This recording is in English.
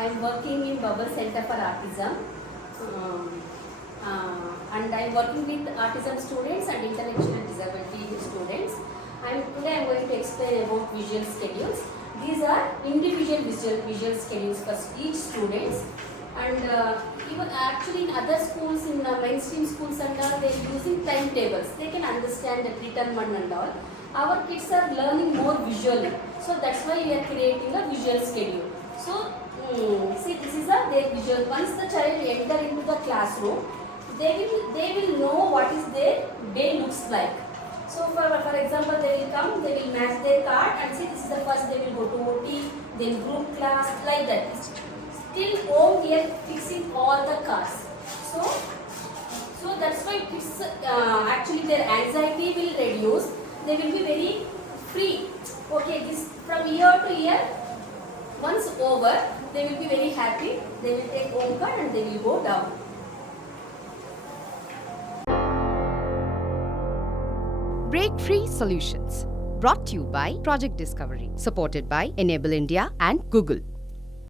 I'm working in Bubble Center for Autism. And I'm working with autism students and intellectual disability students. Today I'm going to explain about visual schedules. These are individual visual schedules for each student. And even actually in other schools, in mainstream schools and all, they're using timetables. They can understand the written one and all. Our kids are learning more visually. So that's why we are creating a visual schedule. So see, this is their visual. Once the child enter into the classroom, they will know what is their day looks like. So for example, they will come, they will match their card and see this is the first they will go to OT, then group class, like that. Still home we are fixing all the cards. So that's why kids actually their anxiety will reduce. They will be very free. Okay, this from year to year. Once over, they will be very happy. They will take home card and they will go down. BreakFreeSolutions, brought to you by Project Discovery, supported by Enable India and Google.